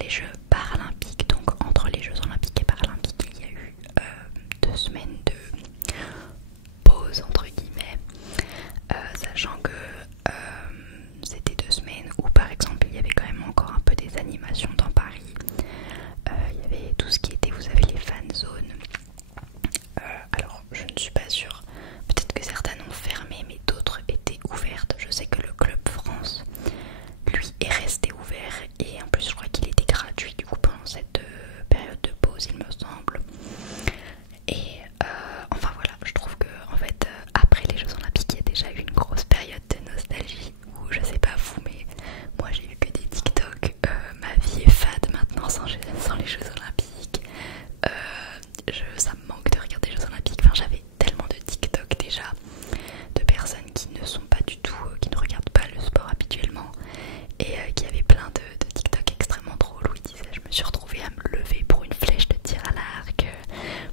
les Jeux paralympiques. Donc entre les Jeux olympiques et paralympiques, il y a eu 2 semaines de pause entre guillemets, sachant que c'était 2 semaines où par exemple il y avait quand même encore un peu des animations dans Paris. Il y avait tout ce qui était, vous savez, les fan zones. Alors je ne suis pas sûre, peut-être que certaines ont fermé mais d'autres étaient ouvertes. Je sais que le Club France lui est resté ouvert et en plus je crois qu'il était gratuit du coup pendant cette période de pause, il me semble. Et enfin voilà, je trouve que en fait après les Jeux Olympiques il y a déjà eu une grosse période de nostalgie où je sais pas vous mais moi j'ai eu que des TikTok. Ma vie est fade maintenant sans les Jeux Olympiques. Ça me manque de regarder les Jeux Olympiques. Enfin j'avais tellement de TikTok déjà de personnes qui ne sont pas du tout, qui ne regardent pas le sport habituellement et qui avaient plein de TikTok extrêmement drôles où ils disaient je me suis retrouvée à me lever pour une flèche de tir à l'arc,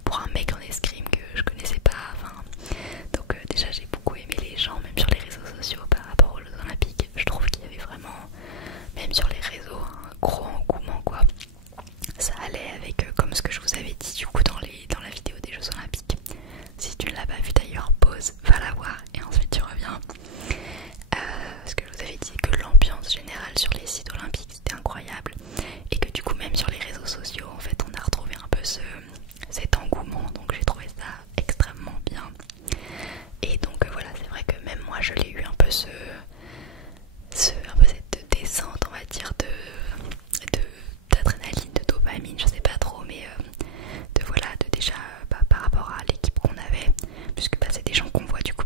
pour un mec en escrime que je connaissais pas. Enfin, donc déjà j'ai beaucoup aimé les gens, même sur les réseaux sociaux par rapport aux Jeux Olympiques. Je trouve qu'il y avait vraiment, même sur les réseaux, un gros engouement quoi. Ça allait avec, comme ce que je vous avais dit du coup dans la vidéo des Jeux Olympiques. Si tu ne l'as pas vu d'ailleurs, pause, va la voir et ensuite tu reviens. Ce que je vous avais dit, c'est que l'ambiance générale sur les sites olympiques c'était incroyable et que du coup même sur les réseaux sociaux en fait on a retrouvé un peu cet engouement, donc j'ai trouvé ça extrêmement bien. Et donc voilà, c'est vrai que même moi je l'ai eu un peu un peu cette descente on va dire d'adrénaline, de dopamine, je sais pas trop, mais déjà par rapport à l'équipe qu'on avait, puisque c'est des gens qu'on voit du coup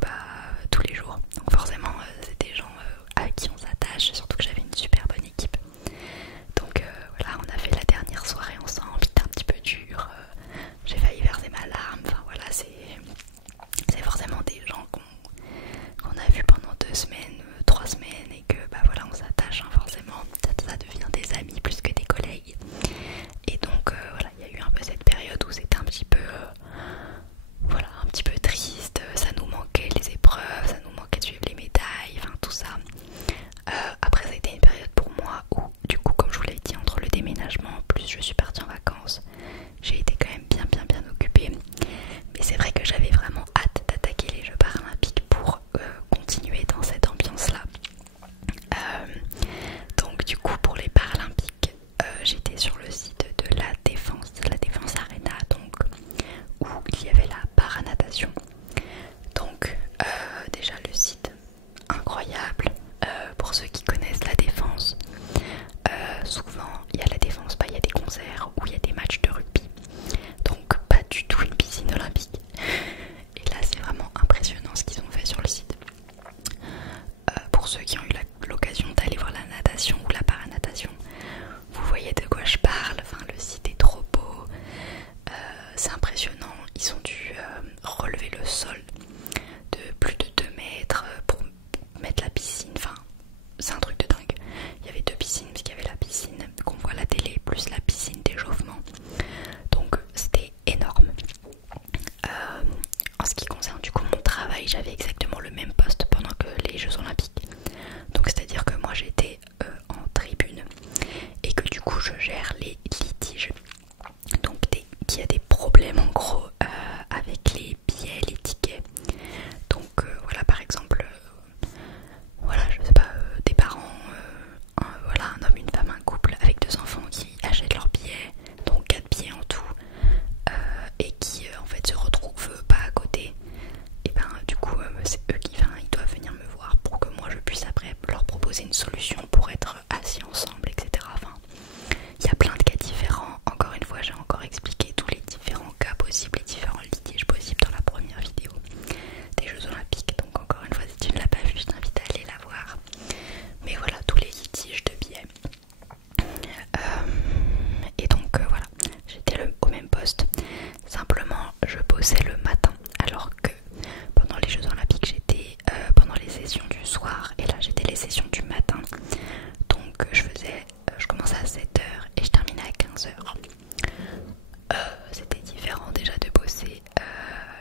tous les jours, donc forcément c'est des gens à qui on s'attache, surtout que j'avais une super bonne équipe. Donc voilà, on a fait la dernière soirée ensemble, c'était un petit peu dur, j'ai failli verser ma larme, enfin voilà, c'est forcément des gens qu'on a vus pendant 2 semaines, 3 semaines et que voilà on s'attache forcément, ça devient des amis plus que des collègues. Et donc voilà, il y a eu un peu cette période où c'était un petit peu un petit peu triste, ça nous manquait les épreuves, ça nous manquait de suivre les médailles, enfin tout ça. Après ça a été une période pour moi où du coup comme je vous l'ai dit, entre le déménagement plus je suis partie en vacances, j'ai été quand même bien occupée. Mais c'est vrai que j'avais vraiment hâte d'attaquer les Jeux paralympiques pour continuer dans cette ambiance là. Donc du coup pour les paralympiques j'étais sur le site de la Défense Arena, donc où il y avait la paranatation. Donc déjà le site incroyable. Pour ceux qui connaissent la Défense, souvent il y a la Défense, il y a des concerts ou il y a des matchs de rugby, donc pas du tout une piscine olympique. Et là c'est vraiment impressionnant ce qu'ils ont fait sur le site. Pour ceux qui ont eu l'occasion d'aller voir la natation ou la paranatation, vous voyez de quoi je parle. Enfin, le site est trop beau, c'est impressionnant. Ils ont dû relever le sol de plus de 2 mètres pour mettre la piscine. Enfin, c'est un truc de dingue. Il y avait 2 piscines, parce qu'il y avait la piscine qu'on voit à la télé plus la piscine d'échauffement. Donc c'était énorme. En ce qui concerne du coup mon travail, j'avais exactement le même poste pendant que les Jeux Olympiques. Donc c'est à dire que moi j'étais en tribune et que du coup je gère les litiges. Donc qu'il y a des problèmes en gros avec les billets, les tickets. Donc voilà, par exemple je sais pas, des parents, un homme, une femme, un couple avec 2 enfants qui achètent leurs billets, donc 4 billets en tout, et qui en fait se retrouvent pas à côté. Et du coup c'est eux qui ils doivent venir me voir pour que moi je puisse après leur proposer une solution pour être assis ensemble, etc. Enfin, il y a plein de cas différents. Encore une fois, j'ai encore expliqué tous les différents cas possibles, les différents litiges possibles dans la première vidéo des Jeux Olympiques. Donc encore une fois, si tu ne l'as pas vue, je t'invite à aller la voir. Mais voilà, tous les litiges de billets. Et donc voilà, j'étais au même poste. Simplement, je bossais le matin, alors que pendant les Jeux Olympiques, j'étais pendant les sessions du soir, et là j'étais les sessions du matin. Donc je commençais à 7h et je terminais à 15h. C'était différent déjà de bosser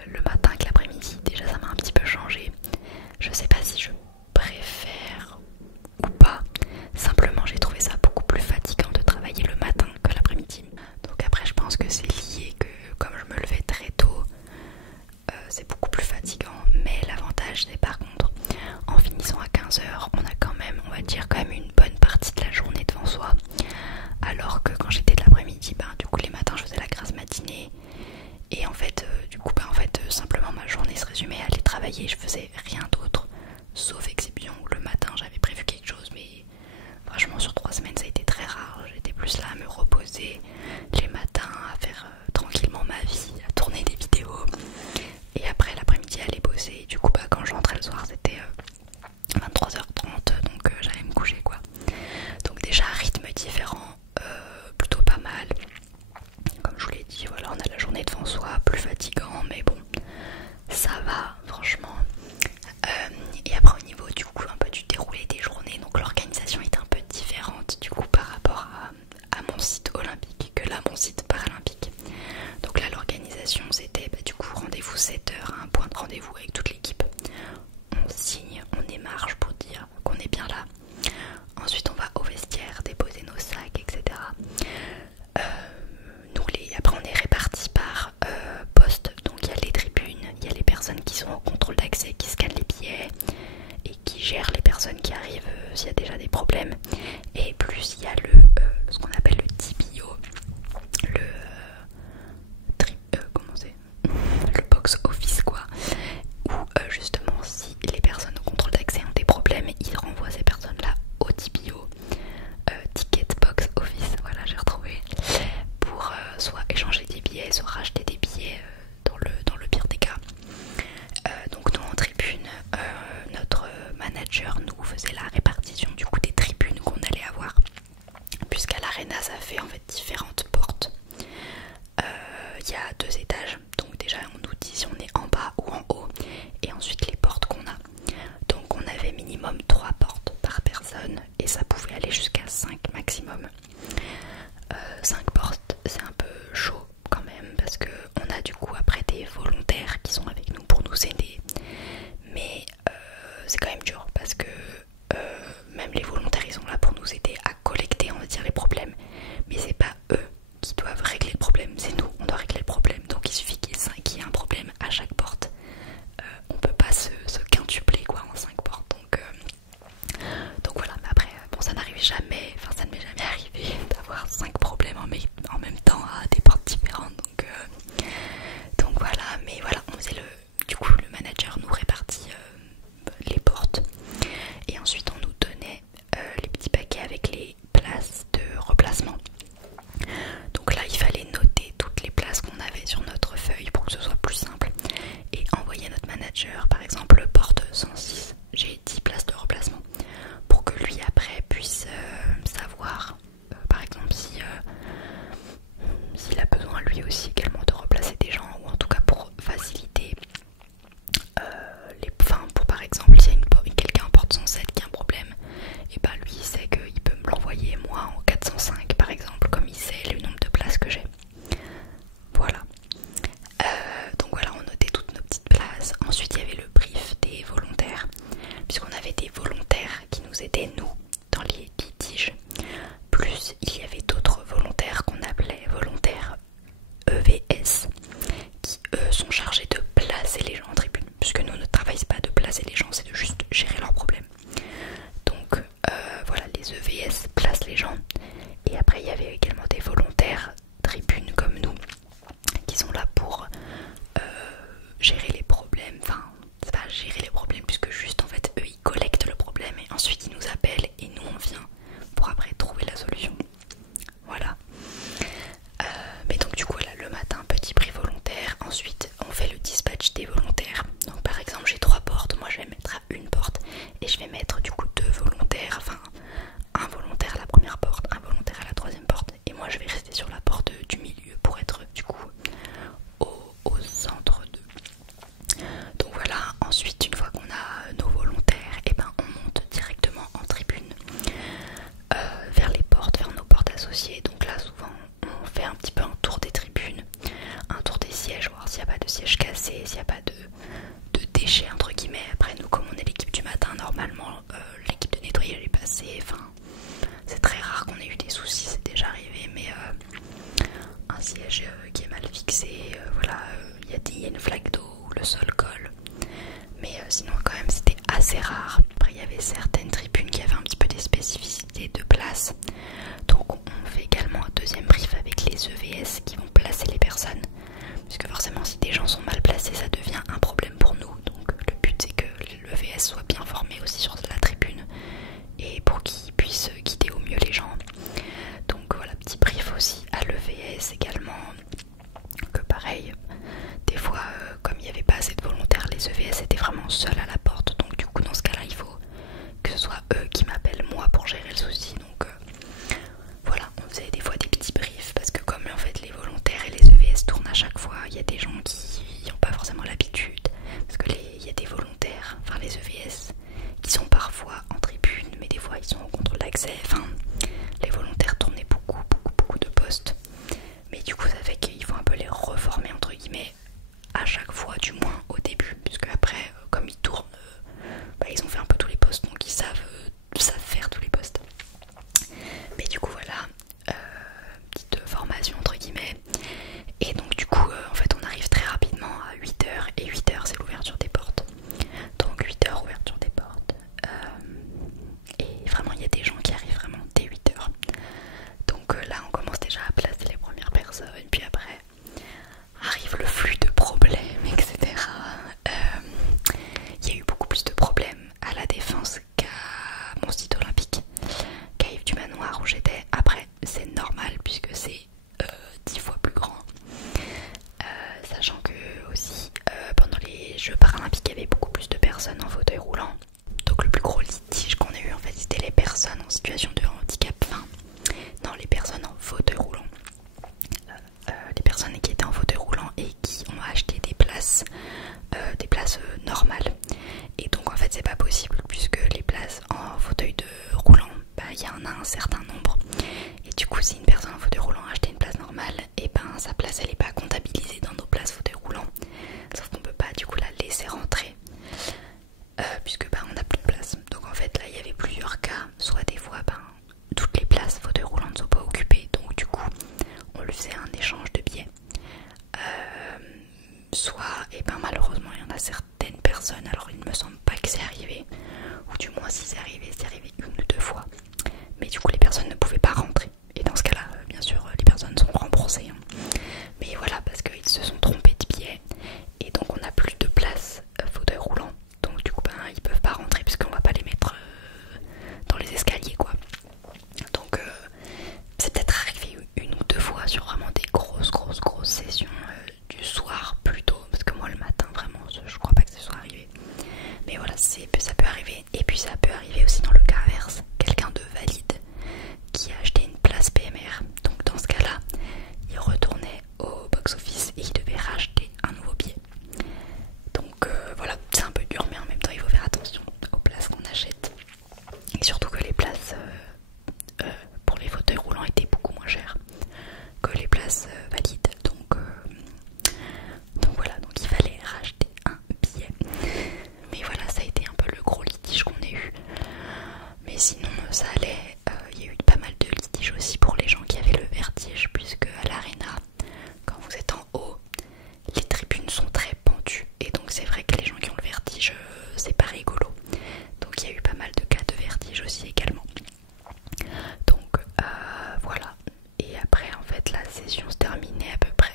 le matin que l'après-midi. Déjà ça m'a un petit peu changé. Je sais pas si je préfère ou pas. Simplement j'ai trouvé ça beaucoup plus fatigant de travailler le matin que quand j'étais de l'après-midi, du coup les matins je faisais la grasse matinée. Et en fait, simplement ma journée se résumait à aller travailler, je faisais rien d'autre, sauf exception où le matin j'avais prévu quelque chose, mais franchement sur 3 semaines ça a été très rare. J'étais plus là à me reposer les matins, à faire tranquillement ma vie, à tourner des vidéos, et après l'après-midi à aller bosser. Et du coup quand je rentrais le soir c'était 23h30, donc j'allais me coucher quoi. Donc déjà rythme différent, plutôt pas mal. Comme je vous l'ai dit, voilà, on a la journée devant soi, plus fatigant, mais bon, ça va, franchement. Et après au niveau du coup un peu du déroulé des journées, donc l'organisation est un peu différente du coup par rapport à mon site olympique que là mon site paralympique. Donc là l'organisation c'était du coup rendez-vous 7h, un point de rendez-vous avec toute l'équipe. On signe, on émarge pour dire qu'on est bien là. Ensuite on va au vestiaire, déposer nos sacs, etc. Après on est répartis par poste, donc il y a les tribunes, il y a les personnes qui sont au contrôle d'accès, qui scannent les billets et qui gèrent les personnes qui arrivent s'il y a déjà des problèmes. Et plus il y a ce qu'on appelle le TBO, le box office quoi, où justement si les personnes au contrôle d'accès ont des problèmes, ils renvoient ces personnes là au TBO, Ticket Box Office, voilà j'ai retrouvé, pour soit échanger des billets, soit racheter des billets dans le pire des cas. Donc nous en tribune, notre manager nous faisait la répartition du coup des tribunes qu'on allait avoir, puisqu'à l'arena ça fait en fait différentes portes. Il y a 2 étages, donc déjà on nous dit si on est en bas ou en haut, et ensuite les portes qu'on a. Donc on avait minimum 3 portes par personne et ça pouvait aller jusqu'à 5 maximum. 5 portes c'est un peu chaud quand même, parce que on a du coup après des volontaires qui sont avec nous pour nous aider, mais c'est quand même dur parce que même les volontaires ils sont là pour nous aider à collecter on va dire les problèmes, mais c'est pas eux qui doivent régler le problème, c'est nous, on doit régler le problème. Donc il suffit qu'il y ait un problème à chaque porte, on peut pas se quintupler quoi en 5 portes, donc voilà. Mais après bon, ça n'arrive jamais, enfin ça ne m'est jamais arrivé d'avoir 5 problèmes en même temps à des portes différentes, donc voilà. Mais voilà, on faisait du coup le manager nous répartit les portes, et ensuite on nous donnait les petits paquets avec les places de replacement. Donc là il fallait noter toutes les places qu'on avait sur notre feuille pour que ce soit plus simple, et envoyer à notre manager par exemple porte 106, j'ai 10 places de remplacement, pour que lui après puisse savoir par exemple s'il a besoin lui aussi également de remplacer des gens, ou en tout cas pour faciliter pour par exemple s'il y a quelqu'un en porte 107 qui a un problème, et lui il sait qu'il peut me l'envoyer moi en 405 par exemple, comme il sait le nombre de places que j'ai. Voilà. Donc voilà, on notait toutes nos petites places. Ensuite il y avait le brief des volontaires, puisqu'on avait des volontaires qui nous aidaient nous dans les litiges, plus il y avait d'autres volontaires qu'on appelait volontaires EVS, qui eux sont chargés de placer les gens en tribune, puisque nous notre travail c'est pas de placer les gens, c'est de juste gérer leurs problèmes. Donc voilà, les EVS placent les gens, et après il y avait également des volontaires tribunes comme nous qui sont là pour gérer les problèmes. Enfin c'est pas gérer les problèmes, puisque juste en fait eux ils collectent le problème et ensuite ils nous appellent et nous on vient pour après trouver la solution. Voilà. Mais donc du coup là, le matin petit prix volontaire, ensuite on fait le dispatch des volontaires. Donc par exemple j'ai 3 portes, moi je vais mettre à une porte, et je vais mettre du coup 2 volontaires, enfin un volontaire à la première porte, un volontaire à la 3e porte, et moi je vais rester sur la porte du milieu pour être du coup au centre de. Donc voilà, ensuite une fois qu'on a nos volontaires, et on monte directement en tribune vers les portes, vers nos portes associées. Donc là souvent on fait un petit peu un tour des tribunes, un tour des sièges, voir s'il n'y a pas de sièges cassés, s'il n'y a pas de déchets entre guillemets. Après nous comme on est l'équipe du matin, normalement l'équipe de nettoyage est passée, enfin c'est très rare qu'on ait eu des soucis, c'est déjà arrivé, mais un siège qui est mal fixé, voilà, il y a une flaque d'eau où le sol colle, mais sinon quand même c'était assez rare. Après il y avait certaines tribunes qui avaient un petit peu des spécificités de place, donc on fait également un personnes, puis après arrive le flux de problèmes, etc. Il y a eu beaucoup plus de problèmes à la Défense qu'à mon site olympique, qu'à Yves du Manoir où j'étais. Après, c'est normal puisque c'est 10 fois plus grand. Sachant que aussi pendant les Jeux paralympiques, il y avait beaucoup plus de personnes en fauteuil roulant. Donc le plus gros litige qu'on a eu en fait, c'était les personnes en situation de handicap. Enfin, non, les personnes en fauteuil roulant. Les personnes qui étaient en fauteuil roulant et qui ont acheté des places normales. Et donc en fait c'est pas possible puisque les places en fauteuil de roulant, il y en a un certain nombre. Et du coup si une personne en fauteuil roulant a acheté une place normale, et sa place elle est pas comptabilisée dans nos places fauteuil roulant. Sauf qu'on peut pas du coup la laisser rentrer puisque on n'a plus de place. Donc en fait là il y avait plusieurs cas, soit des fois toutes les places fauteuil roulant ne sont pas occupées, donc du coup on lui faisait un échange de billets. Soit, malheureusement il y en a certaines personnes, alors il ne me semble pas que c'est arrivé, ou du moins si c'est arrivé une ou deux fois, mais du coup les personnes ne pouvaient pas rentrer, et dans ce cas là bien sûr les personnes sont remboursées, mais voilà, parce qu'ils se sont trompés de billets, et donc on n'a plus de place fauteuil roulant, donc du coup ils peuvent pas rentrer puisqu'on va pas les mettre dans les escaliers quoi. Donc c'est peut-être arrivé une ou deux fois sur vraiment des grosses sessions du soir plutôt, parce que moi le matin vraiment je crois pas que ce soit arrivé, mais voilà, ça peut arriver. Et puis ça peut arriver aussi dans le cas inverse, quelqu'un de valide qui a acheté une place PMR, donc dans ce cas là il retournait au box office et il devait racheter un nouveau billet. Donc voilà, c'est un peu dur, mais en même temps il faut faire attention aux places qu'on achète, et surtout que les places pour les fauteuils roulants étaient beaucoup moins chères que les places valides, donc voilà, donc il fallait racheter un billet. Mais voilà, ça a été un peu le gros litige qu'on a eu, mais sinon ça allait. Il y a eu pas mal de litiges aussi pour les gens qui avaient le vertige, puisque à l'arena, quand vous êtes en haut, les tribunes sont très pentues, et donc c'est vrai que les gens qui ont le vertige, c'est pas rigolo. Donc il y a eu pas mal de cas de vertige aussi également. Donc voilà, et après en fait la session se terminait à peu près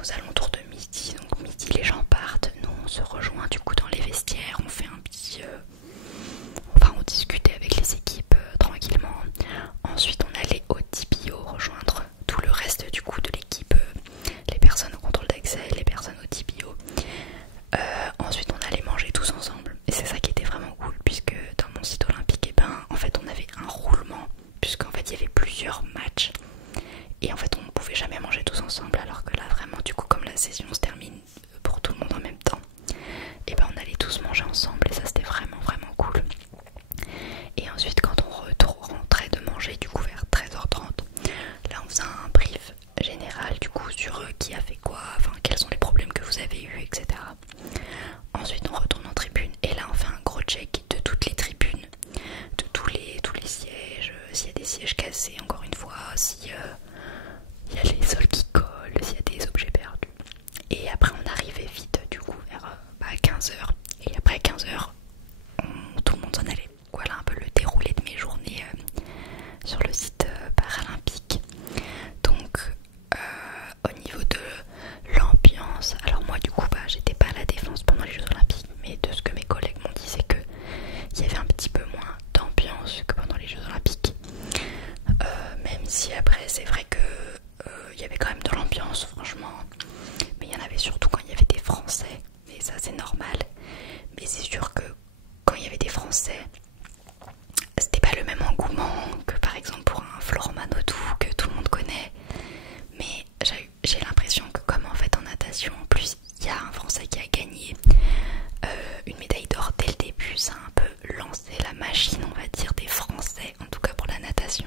aux alentours de midi. Donc midi les gens partent, nous on se rejoint du coup dans les vestiaires, on fait un petit on discutait avec les équipes tranquillement. Ensuite on allait au TPO rejoindre tout le reste du coup de l'équipe, les personnes au contrôle d'accès, les personnes au TPO. Ensuite on allait manger tous ensemble, et c'est ça qui était vraiment cool, puisque dans mon site olympique, en fait on avait un roulement, puisqu'en fait il y avait plusieurs matchs, et en fait on ne pouvait jamais manger tous ensemble, alors que là vraiment du coup comme la session se termine pour tout le monde en même temps, on allait tous manger ensemble, et ça c'était vraiment cool. Et ensuite quand on rentrait de manger du coup vers 13h30, là on faisait un brief général du coup sur qui a fait quoi, quels sont les problèmes que vous avez eu, etc. Ensuite on retourne en tribune, et là on fait un gros check de toutes les tribunes, de tous les sièges, s'il y a des sièges cassés encore une fois, s'il y a les sols qui collent, s'il y a des objets perdus. Et après on arrivait vite du coup vers 15h, et après 15h tout le monde s'en allait. Voilà un peu le déroulé de mes journées sur le site paralympique. Donc au niveau de l'ambiance, alors moi du coup j'étais pas à la Défense pendant les Jeux Olympiques, mais de ce que mes collègues m'ont dit, c'est que il y avait un petit peu moins d'ambiance que pendant les Jeux Olympiques, même si après c'est vrai que il y avait quand même de l'ambiance franchement, mais il y en avait surtout quand il y avait des Français, mais ça c'est normal. Mais c'est sûr que quand il y avait des Français, c'était pas le même engouement que par exemple pour un Florent Manodou que tout le monde connaît. Mais j'ai l'impression que comme en fait en natation en plus il y a un Français qui a gagné une médaille d'or dès le début, ça a un peu lancé la machine on va dire des Français, en tout cas pour la natation.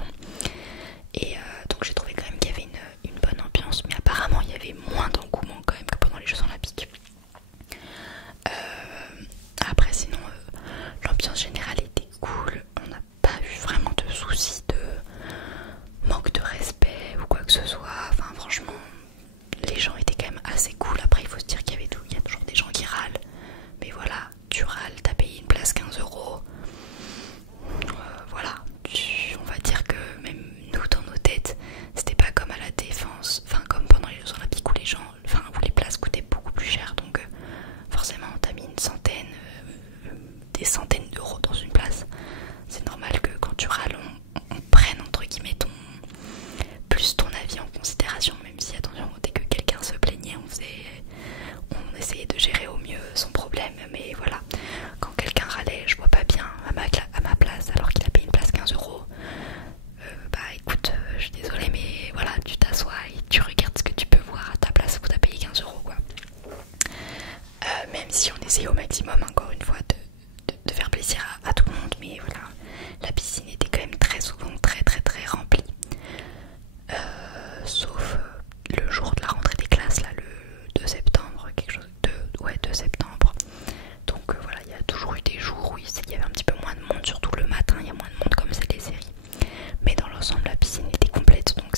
Et donc j'ai trouvé quand même qu'il y avait une bonne ambiance, mais apparemment il y avait moins d'engouement quand même que pendant les Jeux Olympiques. Après sinon l'ambiance générale était cool, on n'a pas eu vraiment de soucis de manque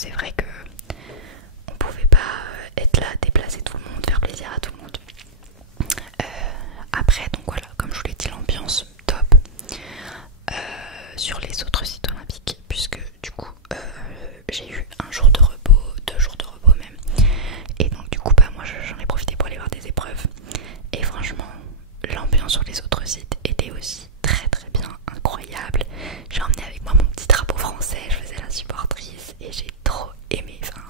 c'est vrai que on pouvait pas être là, déplacer tout le monde, faire plaisir à tout le monde. Après, donc voilà, comme je vous l'ai dit, l'ambiance top. Sur les autres sites olympiques, puisque du coup j'ai eu un jour de repos, 2 jours de repos même, et donc du coup bah moi j'en ai profité pour aller voir des épreuves, et franchement l'ambiance sur les autres sites était aussi très très bien, incroyable. J'ai emmené avec moi mon petit drapeau français, je faisais la supportrice et j'ai trop aimé. Enfin,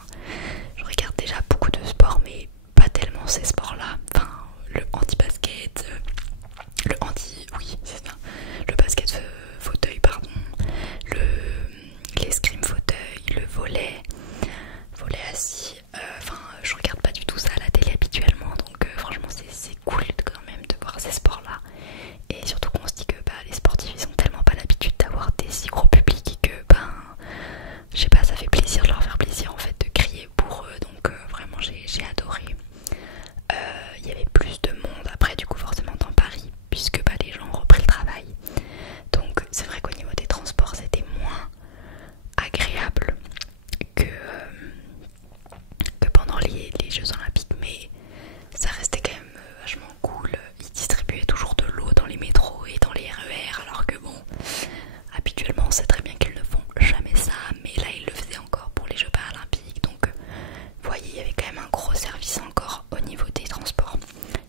je regarde déjà beaucoup de sports mais pas tellement ces sports là, enfin le anti-basket, le anti, oui c'est ça, le basket fauteuil pardon, l'escrime fauteuil, le volley assis, enfin je regarde pas du tout ça à la télé habituellement, donc franchement c'est cool quand même de voir ces sports là, et surtout qu'on se dit que bah, les sportifs ils ont tellement pas l'habitude d'avoir des si gros publics que ben je sais pas, ça fait plaisir de leur faire plaisir en fait de crier pour eux, donc vraiment j'ai adoré. Il y avait plus de monde après du coup forcément dans Paris, puisque bah, les gens ont repris le travail, donc c'est vrai qu'au niveau des transports c'était moins agréable que pendant les Jeux Olympiques, mais ça restait quand même vachement cool. Ils distribuaient toujours de l'eau dans les métros et dans les RER, alors que bon, habituellement on sait très bien qu'ils ne font jamais ça, mais là ils le faisaient encore pour les Jeux Paralympiques, donc vous voyez, il y avait quand même un gros service encore au niveau des transports.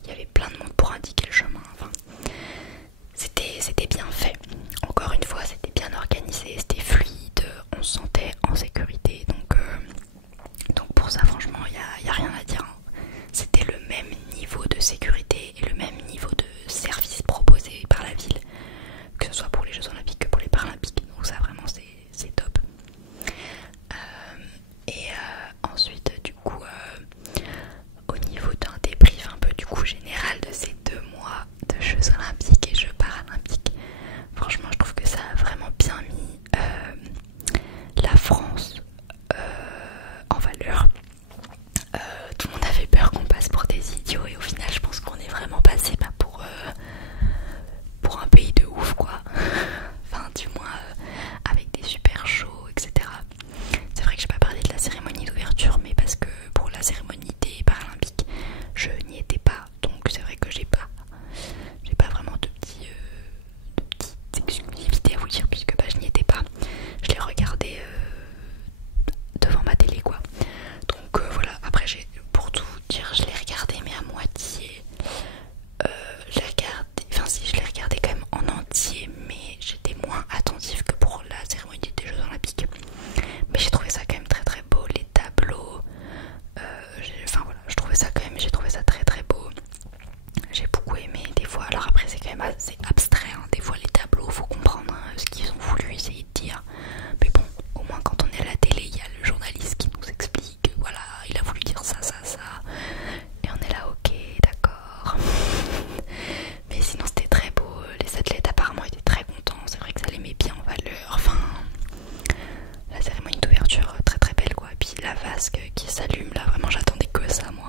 Il y avait plein de monde pour indiquer le chemin, enfin, c'était bien fait. Encore une fois, c'était bien organisé, c'était fluide, on se sentait en sécurité, donc pour ça franchement il n'y a rien à dire. C'était le même niveau de sécurité et le même niveau de service proposé par la ville, que ce soit pour les Jeux Olympiques que pour les Paralympiques, donc ça vraiment c'est top. Ensuite du coup au niveau d'un débrief un peu du coup général de ces 2 mois de Jeux Olympiques et Jeux Paralympiques, franchement je trouve que ça a vraiment bien mis la France en valeur. Tout le monde avait peur qu'on passe pour des idiots, et au final je pense qu'on est vraiment passé pour un pays de ouf quoi. Enfin du moins avec des super shows etc. C'est vrai que j'ai pas parlé de la cérémonie d'ouverture, mais parce que pour la cérémonie des Paralympiques je n'y étais pas, donc c'est vrai que j'ai pas vraiment de petites exclusivités à vous dire, puisque bah, je n'y étais pas. Je l'ai regardé devant ma télé quoi. Donc voilà, après pour tout dire je l'ai regardé mais à moitié. Je l'ai regardé quand même en entier, mais j'étais moins attentive que pour la cérémonie des Jeux Olympiques. Mais j'ai trouvé ça quand même très très beau, les tableaux. Enfin voilà, j'ai trouvé ça très très beau. J'ai beaucoup aimé des fois. Alors après c'est quand même assez abstrait, hein. Des fois les tableaux, faut comprendre ce qu'ils ont voulu essayer de dire. Mais bon, au moins quand on est à la télé, il y a le journaliste qui nous explique, voilà, il a voulu dire ça. Et on est là, ok, d'accord. Mais sinon c'était très beau. Les athlètes apparemment étaient très contents. C'est vrai que ça les met bien en valeur. Enfin, la cérémonie d'ouverture très très belle quoi. Et puis la vasque qui s'allume là, vraiment j'attendais que ça moi.